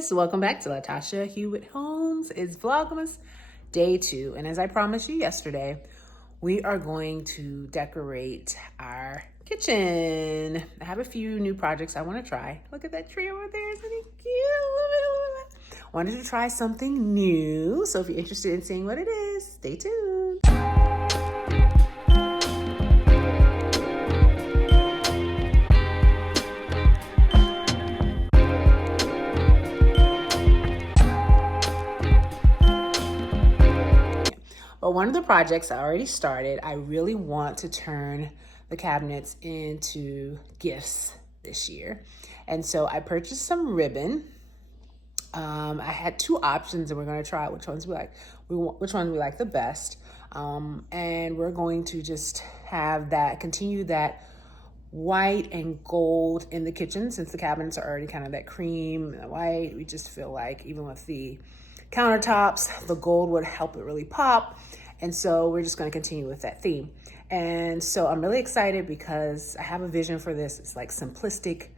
guys, welcome back to Latasha Hewitt Homes. It's Vlogmas day 2, and as I promised you yesterday, we are going to decorate our kitchen. I have a few new projects I want to try. Look at that tree over there, isn't it cute? I love it. Wanted to try something new, so if you're interested in seeing what it is, stay tuned. But one of the projects I already started, I really want to turn the cabinets into gifts this year. And so I purchased some ribbon. I had 2 options and we're gonna try which ones we like, which one we like the best. And we're going to just have that, continue that white and gold in the kitchen since the cabinets are already kind of that cream and white. We just feel like even with the countertops, the gold would help it really pop. And so we're just going to continue with that theme. And so I'm really excited because I have a vision for this. It's like simplistic,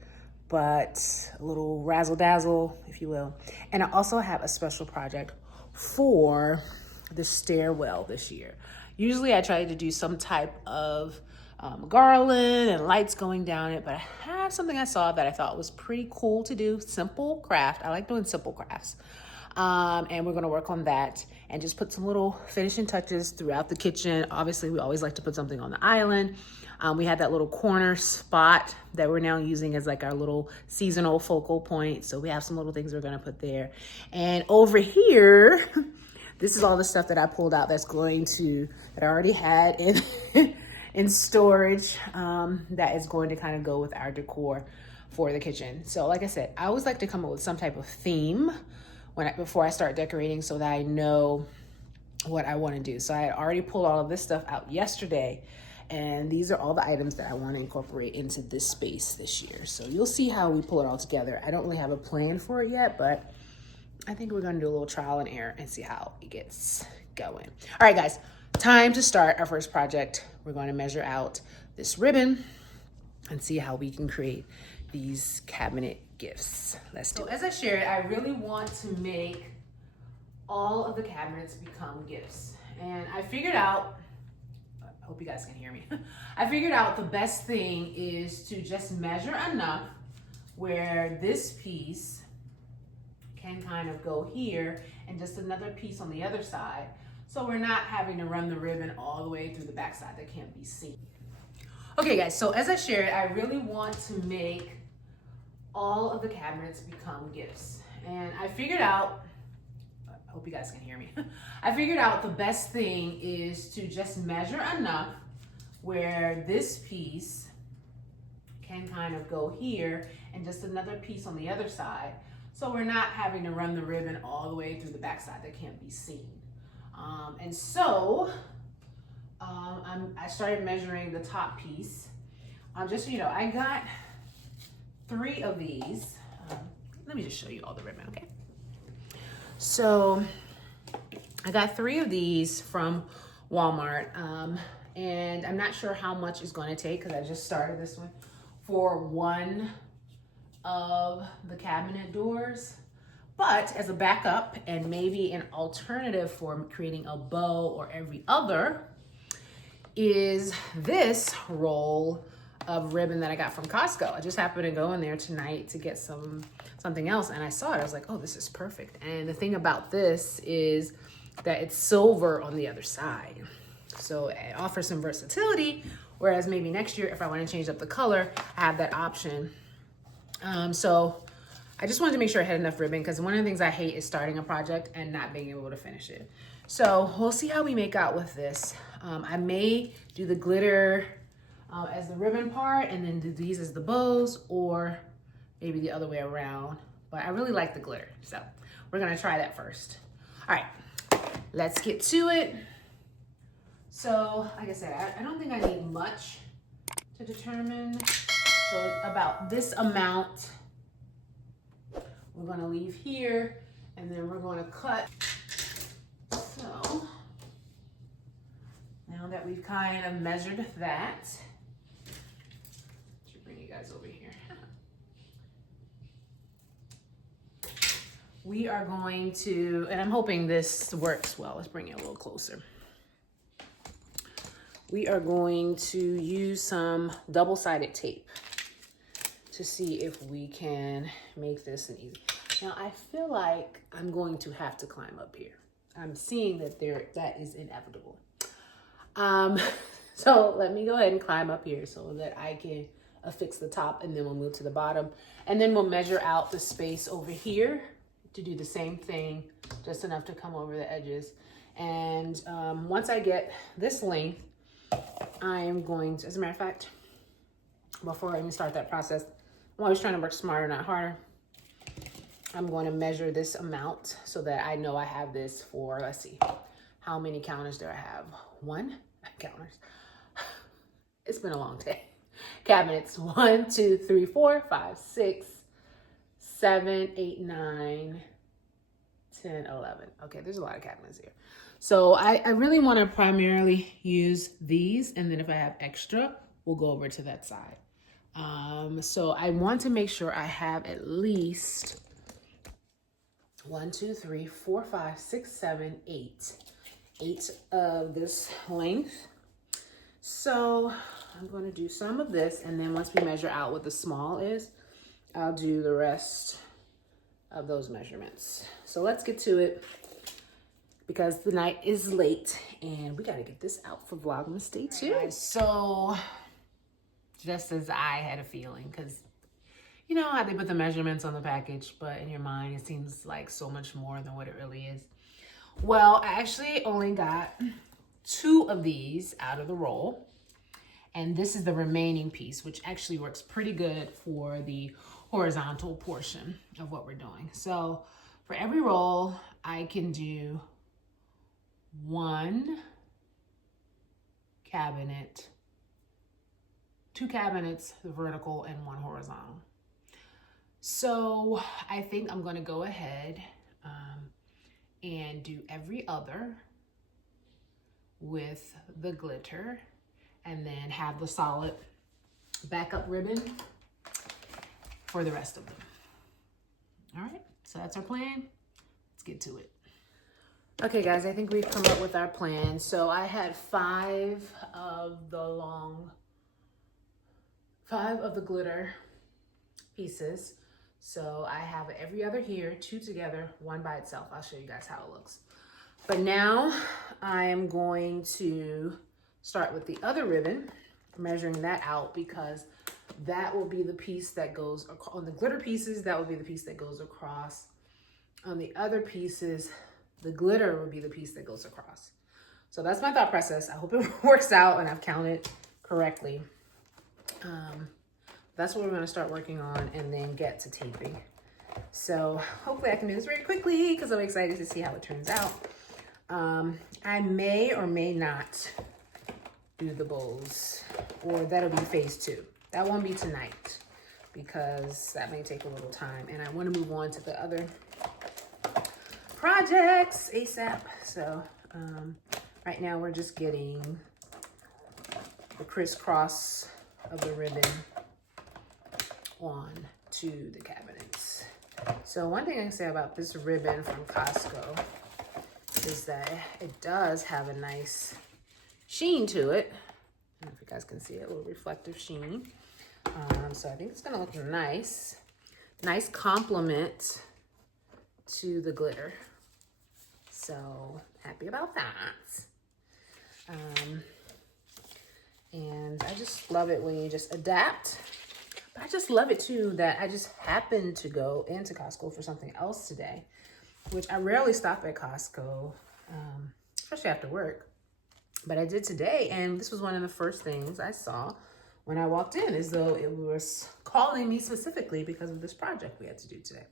but a little razzle dazzle, if you will. And I also have a special project for the stairwell this year. Usually I try to do some type of garland and lights going down it, but I have something I saw that I thought was pretty cool to do. Simple craft. I like doing simple crafts. And we're going to work on that and just put some little finishing touches throughout the kitchen. Obviously, we always like to put something on the island. We had that little corner spot that we're now using as like our little seasonal focal point. So we have some little things we're going to put there. And over here, this is all the stuff that I pulled out that I already had in, in storage, that is going to kind of go with our decor for the kitchen. So like I said, I always like to come up with some type of theme before I start decorating so that I know what I want to do. So I had already pulled all of this stuff out yesterday, and these are all the items that I want to incorporate into this space this year. So you'll see how we pull it all together. I don't really have a plan for it yet, but I think we're going to do a little trial and error and see how it gets going. All right, guys, time to start our first project. We're going to measure out this ribbon and see how we can create these cabinet gifts. Let's do it. So as I shared, I really want to make all of the cabinets become gifts. And I figured out, I hope you guys can hear me. I figured out the best thing is to just measure enough where this piece can kind of go here and just another piece on the other side. So we're not having to run the ribbon all the way through the backside that can't be seen. Okay guys, so as I shared, I really want to make all of the cabinets become gifts. And I figured out, I hope you guys can hear me. I figured out the best thing is to just measure enough where this piece can kind of go here and just another piece on the other side. So we're not having to run the ribbon all the way through the backside that can't be seen. And so I started measuring the top piece. Just so you know, I got 3 of these. Let me just show you all the ribbon, okay? So I got 3 of these from Walmart, and I'm not sure how much it's going to take because I just started this one for one of the cabinet doors. But as a backup and maybe an alternative for creating a bow or every other is this roll of ribbon that I got from Costco. I just happened to go in there tonight to get something else, and I saw it. I was like, oh, this is perfect. And the thing about this is that it's silver on the other side. So it offers some versatility, whereas maybe next year, if I want to change up the color, I have that option. So I just wanted to make sure I had enough ribbon because one of the things I hate is starting a project and not being able to finish it. So we'll see how we make out with this. I may do the glitter as the ribbon part and then do these as the bows, or maybe the other way around. But I really like the glitter, so we're gonna try that first. All right, let's get to it. So like I said, I don't think I need much to determine. So about this amount we're gonna leave here, and then we're gonna cut. So now that we've kind of measured that, bring you guys over here. we are going to, and I'm hoping this works well. Let's bring it a little closer. We are going to use some double-sided tape to see if we can make this an easy. Now, I feel like I'm going to have to climb up here. I'm seeing that that is inevitable. So let me go ahead and climb up here so that I can affix the top, and then we'll move to the bottom. And then we'll measure out the space over here to do the same thing, just enough to come over the edges. And once I get this length, I am going to, as a matter of fact, before I even start that process, I'm always trying to work smarter, not harder. I'm going to measure this amount so that I know I have this for, let's see, how many counters do I have? 1 counters. It's been a long day. Cabinets, 1, 2, 3, 4, 5, 6, 7, 8, 9, 10, 11. Okay, there's a lot of cabinets here. So I really want to primarily use these, and then if I have extra, we'll go over to that side. So I want to make sure I have at least 1, 2, 3, 4, 5, 6, 7, 8. 8 of this length. So I'm going to do some of this, and then once we measure out what the small is, I'll do the rest of those measurements. So let's get to it, because the night is late and we got to get this out for Vlogmas Day 2. Right, so just as I had a feeling, because you know how they put the measurements on the package, but in your mind it seems like so much more than what it really is. Well, I actually only got 2 of these out of the roll, and this is the remaining piece, which actually works pretty good for the horizontal portion of what we're doing. So for every roll, I can do 1 cabinet, 2 cabinets, the vertical, and 1 horizontal. So I think I'm going to go ahead and do every other with the glitter, and then have the solid backup ribbon for the rest of them. All right, so that's our plan. Let's get to it. Okay guys, I think we've come up with our plan. So I had 5 of the glitter pieces. So I have every other here, 2 together, 1 by itself. I'll show you guys how it looks. But now I am going to start with the other ribbon, measuring that out, because that will be the piece that goes on the glitter pieces. That will be the piece that goes across. On the other pieces, the glitter will be the piece that goes across. So that's my thought process. I hope it works out and I've counted correctly. That's what we're going to start working on, and then get to taping. So hopefully I can do this very quickly, because I'm excited to see how it turns out. I may or may not do the bows, or that'll be phase 2. That won't be tonight, because that may take a little time, and I want to move on to the other projects ASAP. So right now we're just getting the crisscross of the ribbon on to the cabinets. So one thing I can say about this ribbon from Costco is that it does have a nice sheen to it. I don't know if you guys can see it, a little reflective sheen. So I think it's gonna look nice. Nice complement to the glitter. So happy about that. And I just love it when you just adapt. But I just love it too that I just happened to go into Costco for something else today, which I rarely stop at Costco, especially after work. But I did today, and this was one of the first things I saw when I walked in, as though it was calling me specifically because of this project we had to do today.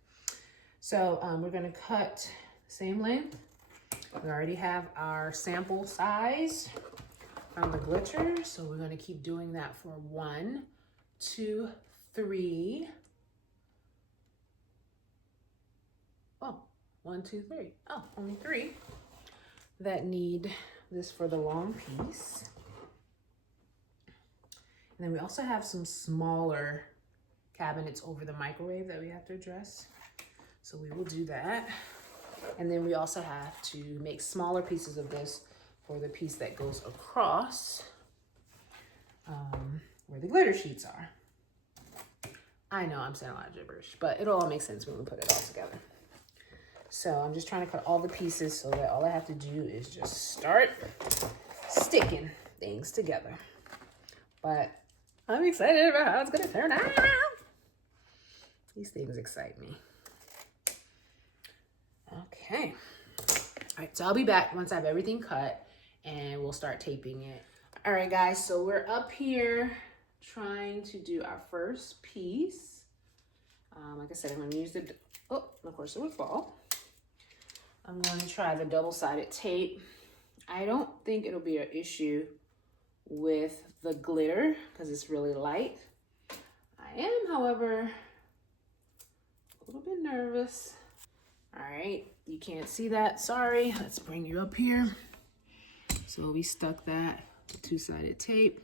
So we're gonna cut the same length. We already have our sample size from the glitter, so we're gonna keep doing that for 1, 2, 3. Oh, 1, 2, 3. Oh, only 3 that need this for the long piece. And then we also have some smaller cabinets over the microwave that we have to address. So we will do that. And then we also have to make smaller pieces of this for the piece that goes across where the glitter sheets are. I know I'm saying a lot of gibberish, but it'll all make sense when we put it all together. So I'm just trying to cut all the pieces so that all I have to do is just start sticking things together. But I'm excited about how it's gonna turn out. These things excite me. Okay. All right, so I'll be back once I have everything cut and we'll start taping it. All right, guys, so we're up here trying to do our first piece. Like I said, I'm gonna use the, oh, of course it would fall. I'm going to try the double-sided tape. I don't think it'll be an issue with the glitter because it's really light. I am, however, a little bit nervous. All right, you can't see that, sorry. Let's bring you up here. So we stuck that with two-sided tape.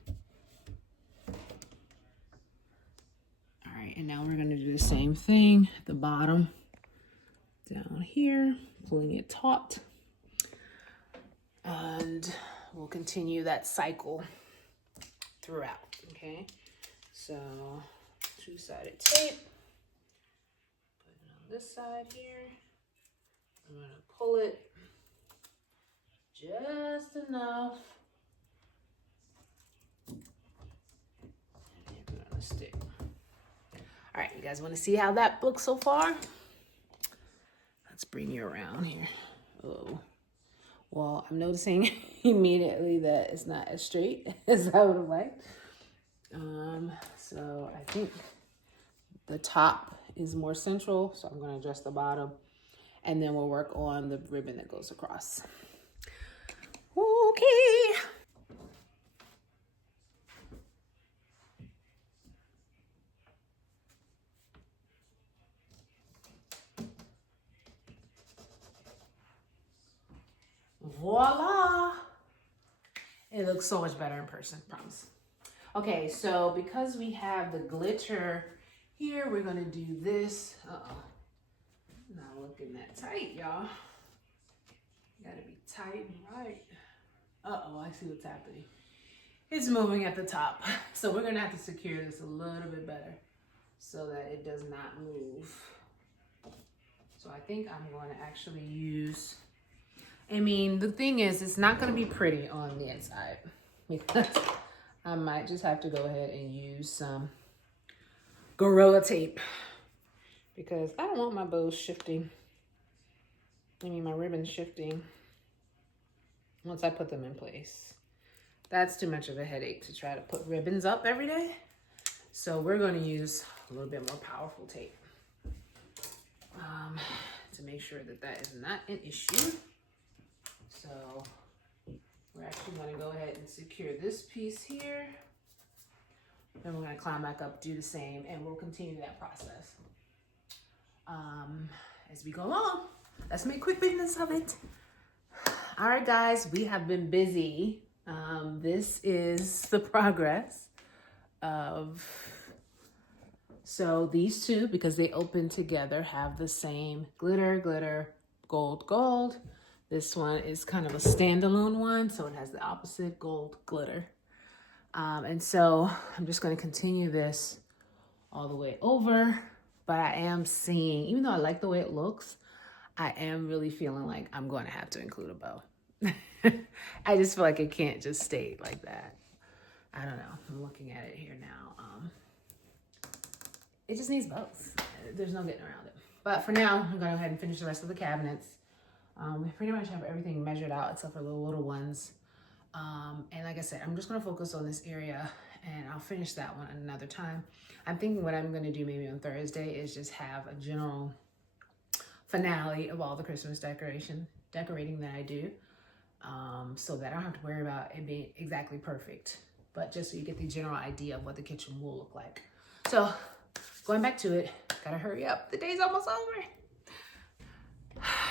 All right, and now we're gonna do the same thing at the bottom, down here, pulling it taut. And we'll continue that cycle throughout, okay? So two-sided tape, put it on this side here. I'm gonna pull it just enough. And put it on a stick. All right, you guys wanna see how that looks so far? Let's bring you around here. Oh, well, I'm noticing immediately that it's not as straight as I would have liked. So I think the top is more central, so I'm gonna adjust the bottom, and then we'll work on the ribbon that goes across. Okay. Voila! It looks so much better in person, promise. Okay, so because we have the glitter here, we're gonna do this. Uh-oh, not looking that tight, y'all. Gotta be tight and right. Uh-oh, I see what's happening. It's moving at the top. So we're gonna have to secure this a little bit better so that it does not move. So I think I'm going to actually use, I mean, the thing is, it's not going to be pretty on the inside because I might just have to go ahead and use some Gorilla tape because I don't want my bows shifting. I mean, my ribbons shifting once I put them in place. That's too much of a headache to try to put ribbons up every day. So we're going to use a little bit more powerful tape to make sure that that is not an issue. So we're actually going to go ahead and secure this piece here. Then we're going to climb back up, do the same, and we'll continue that process as we go along. Let's make quick business of it. All right, guys, we have been busy. This is the progress of, so these two, because they open together, have the same glitter, glitter, gold, gold. This one is kind of a standalone one, so it has the opposite, gold, glitter. And so I'm just going to continue this all the way over, but I am seeing, even though I like the way it looks, I am really feeling like I'm going to have to include a bow. I just feel like it can't just stay like that. I don't know. I'm looking at it here now. It just needs bows. There's no getting around it. But for now, I'm going to go ahead and finish the rest of the cabinets. We pretty much have everything measured out except for the little ones. And like I said, I'm just going to focus on this area and I'll finish that one another time. I'm thinking what I'm going to do maybe on Thursday is just have a general finale of all the Christmas decorating that I do. So that I don't have to worry about it being exactly perfect, but just so you get the general idea of what the kitchen will look like. So going back to it, gotta hurry up. The day's almost over.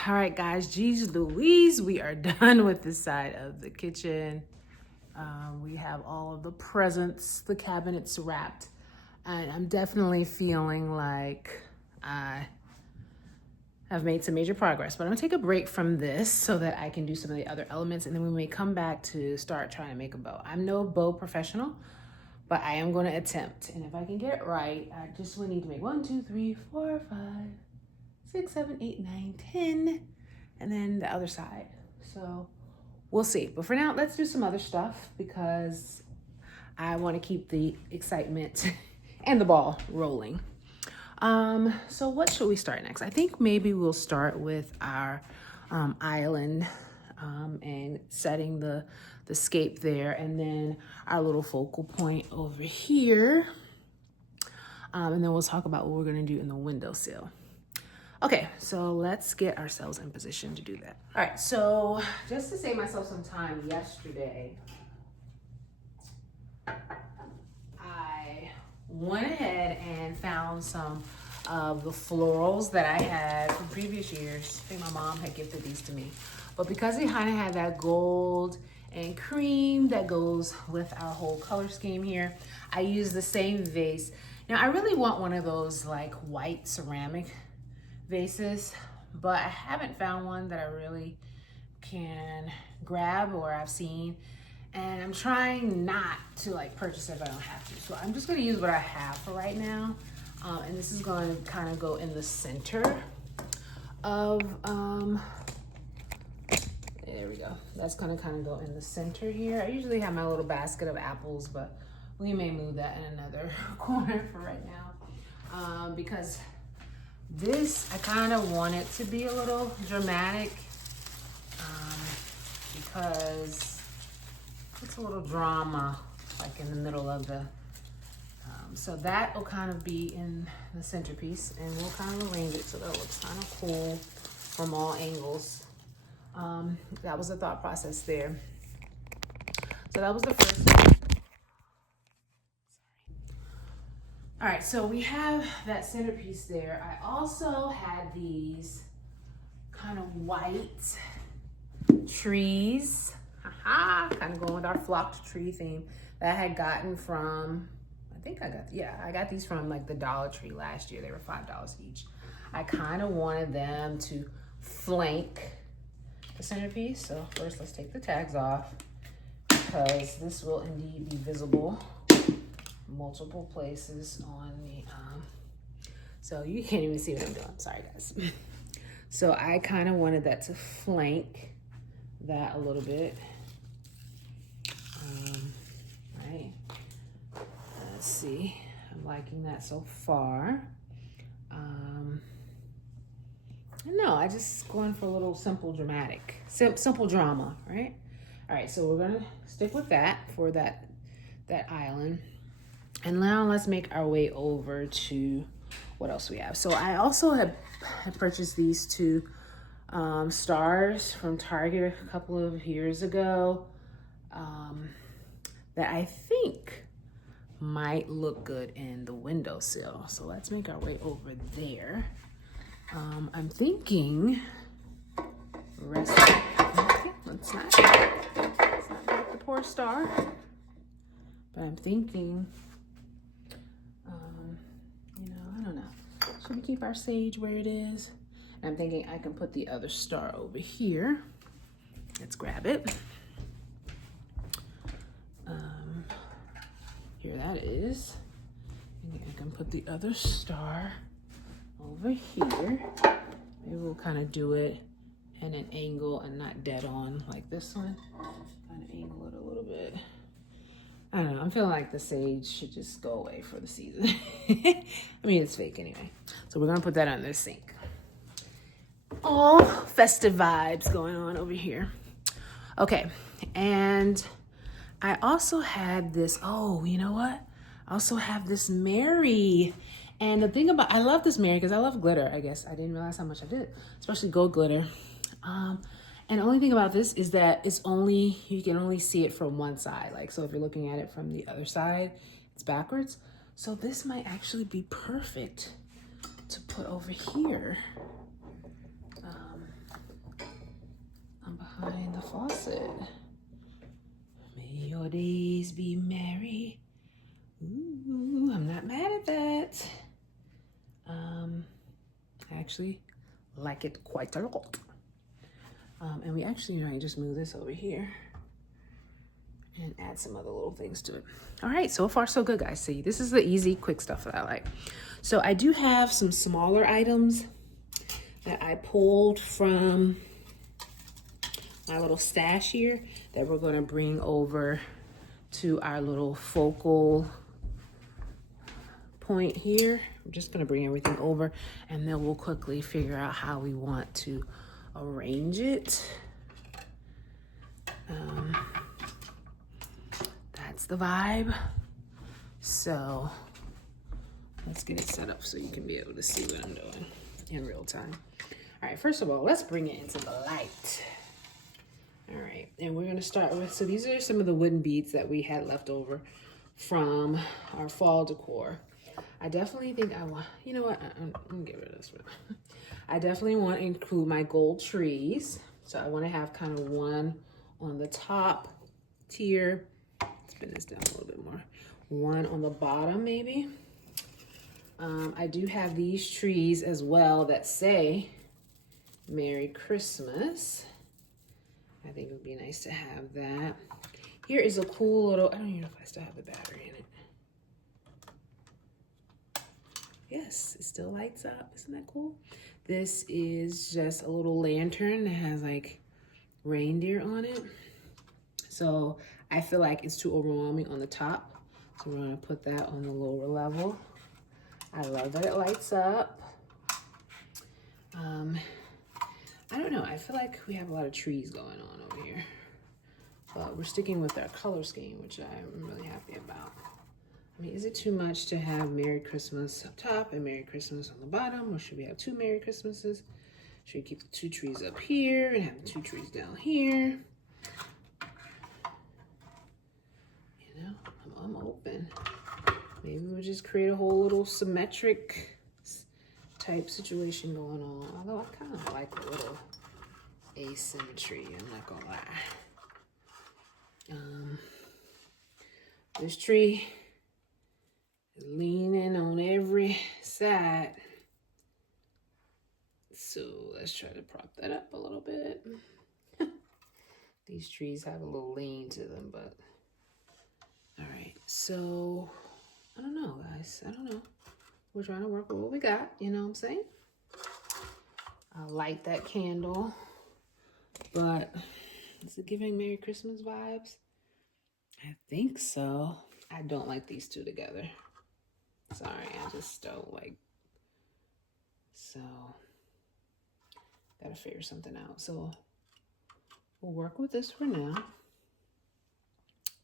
All right, guys, geez Louise, we are done with this side of the kitchen. We have all of the presents, the cabinets wrapped, and I'm definitely feeling like I I've made some major progress, but I'm gonna take a break from this so that I can do some of the other elements, and then we may come back to start trying to make a bow. I'm no bow professional, but I am gonna attempt. And if I can get it right, I just will need to make 1, 2, 3, 4, 5, 6, 7, 8, 9, 10, and then the other side. So we'll see. But for now, let's do some other stuff because I wanna keep the excitement and the ball rolling. So what should we start next? I think maybe we'll start with our island and setting the scape there, and then our little focal point over here. And then we'll talk about what we're gonna do in the windowsill. Okay, so let's get ourselves in position to do that. All right, so just to save myself some time, yesterday, I went ahead and found some of the florals that I had from previous years. I think my mom had gifted these to me. But because they kind of had that gold and cream that goes with our whole color scheme here, I used the same vase. Now I really want one of those like white ceramic vases, but I haven't found one that I really can grab or I've seen. And I'm trying not to like purchase it if I don't have to. So I'm just gonna use what I have for right now. And this is gonna kind of go in the center of, there we go. That's gonna kind of go in the center here. I usually have my little basket of apples, but we may move that in another corner for right now. Because this, I kind of want it to be a little dramatic, because it's a little drama like in the middle of the, so that will kind of be in the centerpiece, and we'll kind of arrange it so that it looks kind of cool from all angles. That was the thought process there. So that was the first one. All right, so we have that centerpiece there. I also had these kind of white trees, kind of going with our flocked tree theme that I had gotten from, I got these from like the Dollar Tree last year. They were $5 each. I kind of wanted them to flank the centerpiece. So first let's take the tags off, because this will indeed be visible multiple places on the, so you can't even see what I'm doing. Sorry guys. So I kind of wanted that to flank that a little bit. Right. Let's see. I'm liking that so far. No, I just going for a little simple dramatic, simple drama, right? All right, so we're gonna stick with that for that island. And now let's make our way over to what else we have. So I also had purchased these two stars from Target a couple of years ago that I think might look good in the windowsill. So let's make our way over there. I'm thinking, let's not get the poor star, but I'm thinking, I don't know. Should we keep our sage where it is? And I'm thinking I can put the other star over here. Let's grab it. Here that is. And I can put the other star over here. Maybe we'll kind of do it at an angle and not dead on like this one. Kind of angle it a little bit. I don't know, I'm feeling like the sage should just go away for the season. I mean, it's fake anyway. So we're gonna put that under the sink. All festive vibes going on over here. Okay, and I also had this, you know what? I also have this Mary. And the thing about, I love this Mary because I love glitter, I guess. I didn't realize how much I did, especially gold glitter. And the only thing about this is that you can only see it from one side. Like, so if you're looking at it from the other side, it's backwards. So this might actually be perfect to put over here. Behind the faucet. May your days be merry. Ooh, I'm not mad at that. I actually like it quite a lot. And we actually might just move this over here and add some other little things to it. All right, so far so good, guys. See, this is the easy, quick stuff that I like. So I do have some smaller items that I pulled from my little stash here that we're gonna bring over to our little focal point here. I'm just gonna bring everything over and then we'll quickly figure out how we want to arrange it. That's the vibe. So let's get it set up so you can be able to see what I'm doing in real time. All right, first of all, let's bring it into the light. All right, and we're gonna start with, so these are some of the wooden beads that we had left over from our fall decor. I definitely think I want, you know what, I'm gonna get rid of this one. I definitely want to include my gold trees. So I want to have kind of one on the top tier. Spin this down a little bit more. One on the bottom, maybe. I do have these trees as well that say Merry Christmas. I think it would be nice to have that. Here is a cool little, I don't even know if I still have the battery in it. Yes, it still lights up. Isn't that cool? This is just a little lantern that has like reindeer on it. So I feel like it's too overwhelming on the top. So we're gonna put that on the lower level. I love that it lights up. I don't know, I feel like we have a lot of trees going on over here. But we're sticking with our color scheme, which I'm really happy about. I mean, is it too much to have Merry Christmas up top and Merry Christmas on the bottom? Or should we have two Merry Christmases? Should we keep the two trees up here and have the two trees down here? You know, I'm open. Maybe we'll just create a whole little symmetric type situation going on. Although I kind of like a little asymmetry, I'm not gonna lie. This tree is leaning on every side. So let's try to prop that up a little bit. These trees have a little lean to them, but all right. So I don't know, guys. I don't know. We're trying to work with what we got, you know what I'm saying? I'll light that candle, but is it giving Merry Christmas vibes? I think so. I don't like these two together. Sorry, I just don't like. So, gotta figure something out. So, we'll work with this for now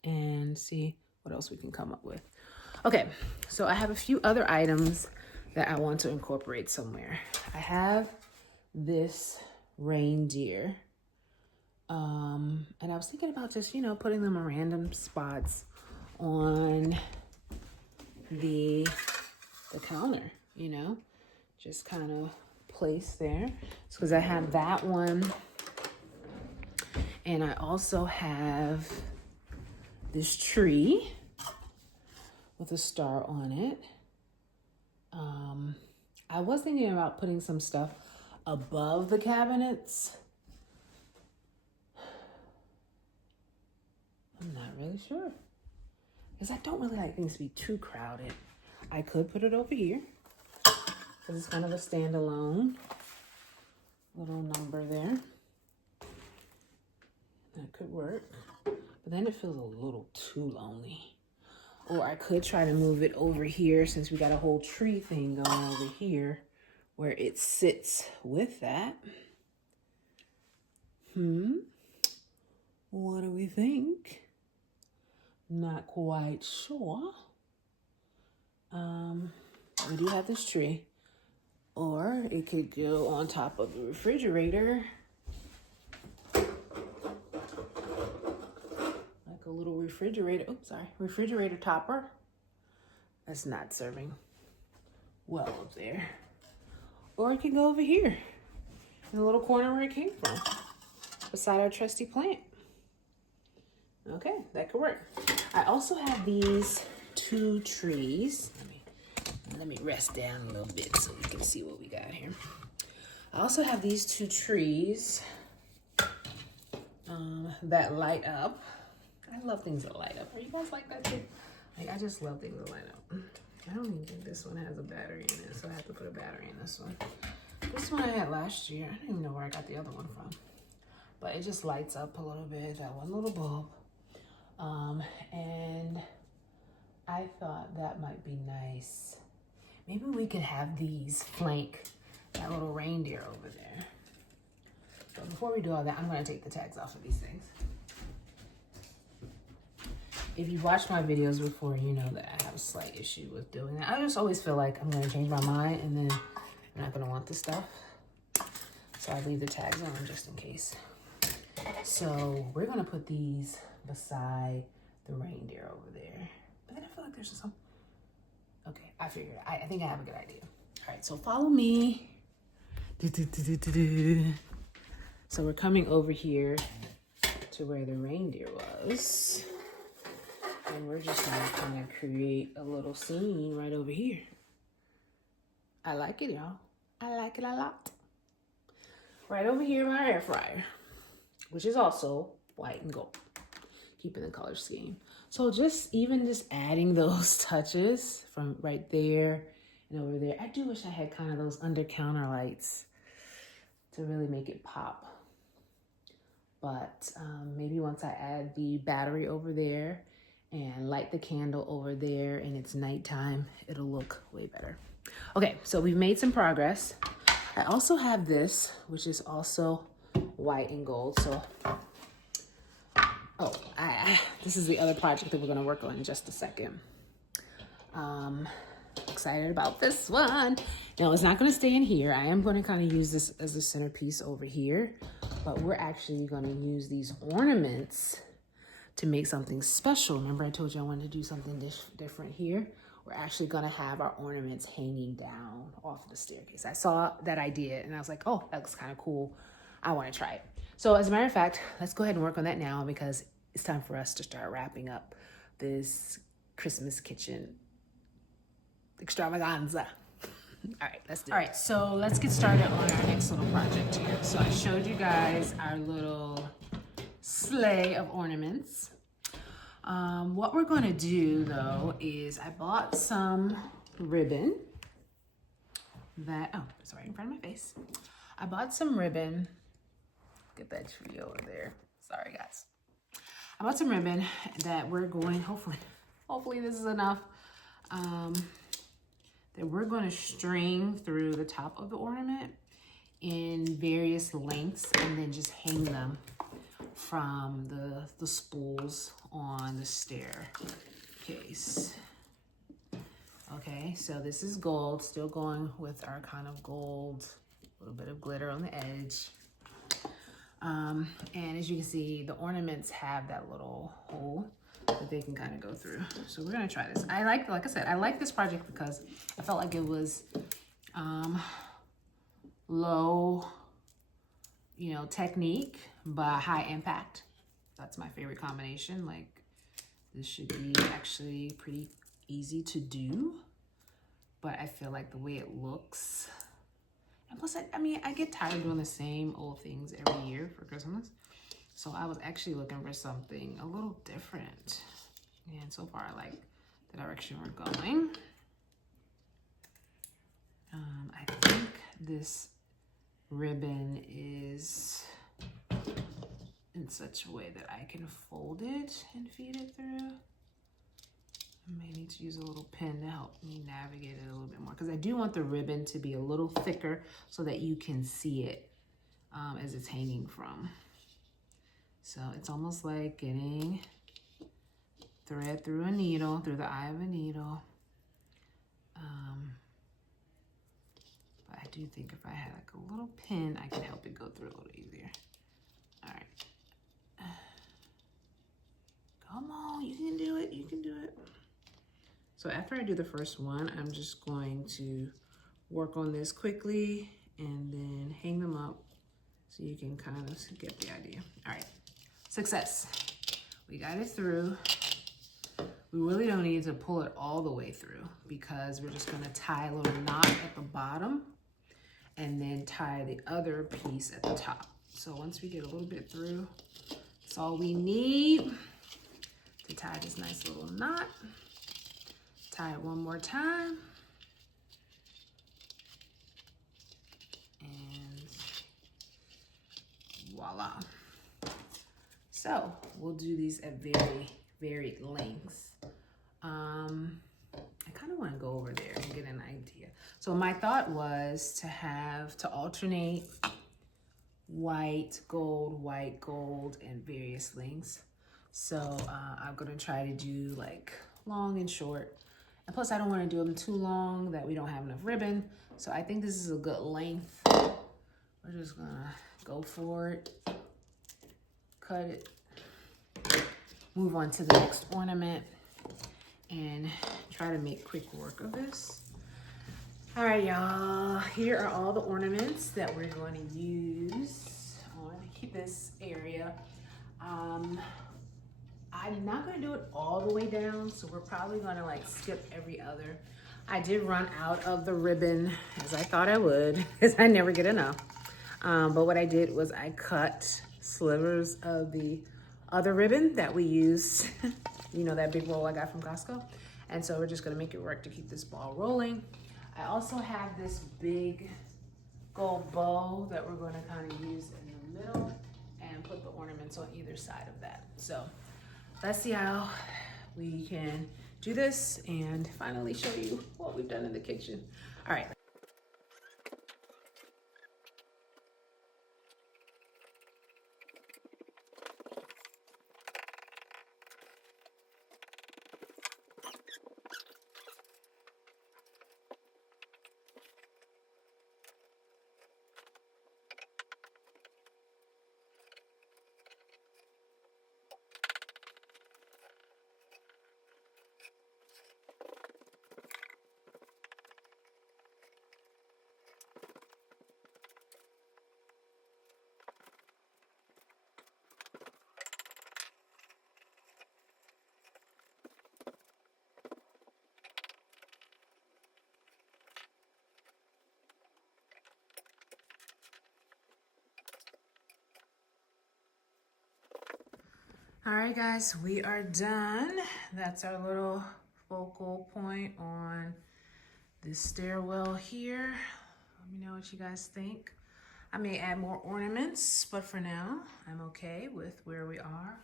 and see what else we can come up with. Okay, so I have a few other items that I want to incorporate somewhere. I have this reindeer. And I was thinking about just, you know, putting them in random spots on the counter, you know, just kind of place there. It's because I have that one. And I also have this tree with a star on it. I was thinking about putting some stuff above the cabinets. I'm not really sure, because I don't really like things to be too crowded. I could put it over here, because it's kind of a standalone little number there. That could work, but then it feels a little too lonely. Or I could try to move it over here, since we got a whole tree thing going over here, where it sits with that. What do we think? Not quite sure. We do have this tree. Or it could go on top of the refrigerator. Like a little refrigerator. Oops, sorry. Refrigerator topper. That's not serving well up there. Or it can go over here, in the little corner where it came from, beside our trusty plant. Okay, that could work. I also have these two trees. Let me rest down a little bit so we can see what we got here. I also have these two trees that light up. I love things that light up. Are you guys like that too? Like, I just love things that light up. I don't even think this one has a battery in it, so I have to put a battery in this one. This one I had last year. I don't even know where I got the other one from. But it just lights up a little bit, that one little bulb. And I thought that might be nice. Maybe we could have these flank that little reindeer over there. But before we do all that, I'm gonna take the tags off of these things. If you've watched my videos before, you know that I have a slight issue with doing that. I just always feel like I'm gonna change my mind and then I'm not gonna want the stuff. So I leave the tags on just in case. So we're gonna put these beside the reindeer over there. But then I feel like there's some, okay, I figured it. I think I have a good idea. All right, so follow me. So we're coming over here to where the reindeer was. And we're just gonna kind of create a little scene right over here. I like it, y'all. I like it a lot. Right over here by our air fryer, which is also white and gold, keeping the color scheme. So just adding those touches from right there and over there. I do wish I had kind of those under counter lights to really make it pop. But maybe once I add the battery over there and light the candle over there and it's nighttime, it'll look way better. Okay, so we've made some progress. I also have this, which is also white and gold. So, this is the other project that we're gonna work on in just a second. Excited about this one. Now, it's not gonna stay in here. I am gonna kind of use this as a centerpiece over here, but we're actually gonna use these ornaments to make something special. Remember I told you I wanted to do something different here? We're actually gonna have our ornaments hanging down off the staircase. I saw that idea and I was like, oh, that looks kind of cool. I wanna try it. So as a matter of fact, let's go ahead and work on that now because it's time for us to start wrapping up this Christmas kitchen extravaganza. All right, let's do it. All right, so let's get started on our next little project here. So I showed you guys our little sleigh of ornaments. What we're gonna do though is I bought some ribbon that, oh, sorry, in front of my face. I bought some ribbon. Get that tree over there. Sorry guys. I bought some ribbon that we're going, hopefully this is enough, that we're going to string through the top of the ornament in various lengths and then just hang them from the spools on the staircase. Okay, so this is gold, still going with our kind of gold, a little bit of glitter on the edge. And as you can see, the ornaments have that little hole that they can kind of go through. So we're gonna try this. Like I said, I like this project because I felt like it was low, technique, but high impact. That's my favorite combination. Like, this should be actually pretty easy to do, but I feel like the way it looks, and plus, I get tired of doing the same old things every year for Christmas. So I was actually looking for something a little different. And so far, I like the direction we're going. I think this ribbon is in such a way that I can fold it and feed it through. I may need to use a little pin to help me navigate it a little bit more because I do want the ribbon to be a little thicker so that you can see it as it's hanging from. So it's almost like getting thread through a needle, through the eye of a needle. But I do think if I had like a little pin, I could help it go through a little easier. All right. Come on, you can do it, you can do it. So after I do the first one, I'm just going to work on this quickly and then hang them up so you can kind of get the idea. All right, success. We got it through. We really don't need to pull it all the way through because we're just gonna tie a little knot at the bottom and then tie the other piece at the top. So once we get a little bit through, that's all we need to tie this nice little knot. Tie it one more time. And voila. So we'll do these at very varied lengths. I kind of want to go over there and get an idea. So my thought was to alternate white, gold, and various lengths. So I'm gonna try to do like long and short. And plus I don't want to do them too long that we don't have enough ribbon. So I think this is a good length. We're just gonna go for it, cut it, move on to the next ornament, and try to make quick work of this. All right, y'all, here are all the ornaments that we're going to use on this area. I'm not gonna do it all the way down, so we're probably gonna like skip every other. I did run out of the ribbon, as I thought I would, because I never get enough. But what I did was I cut slivers of the other ribbon that we used, you know, that big roll I got from Costco. And so we're just gonna make it work to keep this ball rolling. I also have this big gold bow that we're gonna kind of use in the middle and put the ornaments on either side of that. So let's see how we can do this and finally show you what we've done in the kitchen. All right. All right, guys, we are done. That's our little focal point on this stairwell here. Let me know what you guys think. I may add more ornaments, but for now, I'm okay with where we are.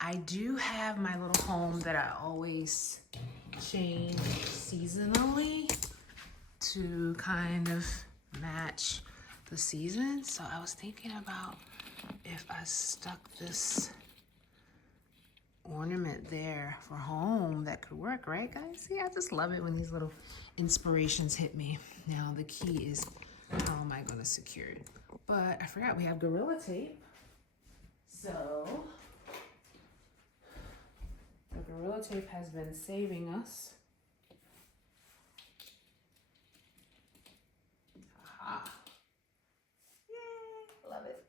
I do have my little home that I always change seasonally to kind of match the season. So I was thinking about if I stuck this ornament there for home, that could work, right, guys? See, I just love it when these little inspirations hit me. Now the key is, how am I going to secure it? But I forgot we have Gorilla Tape. So the Gorilla Tape has been saving us. Aha. Yay, love it.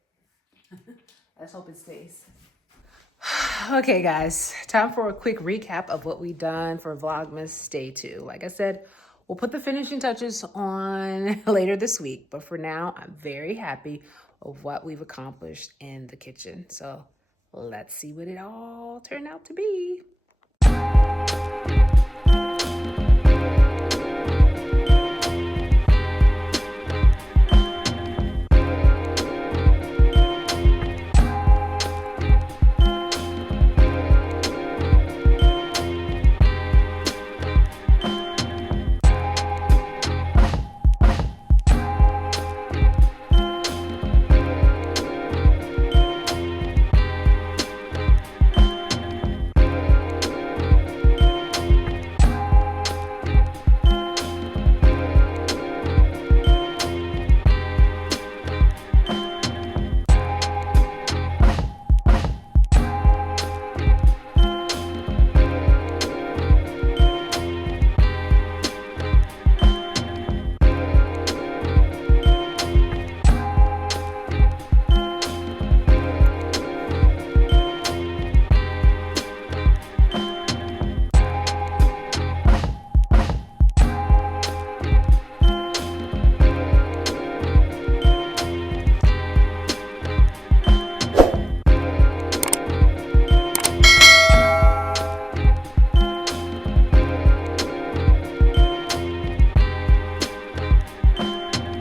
Let's hope it stays. Okay, guys, time for a quick recap of what we've done for Vlogmas Day 2. Like I said, we'll put the finishing touches on later this week, but for now, I'm very happy of what we've accomplished in the kitchen. So let's see what it all turned out to be.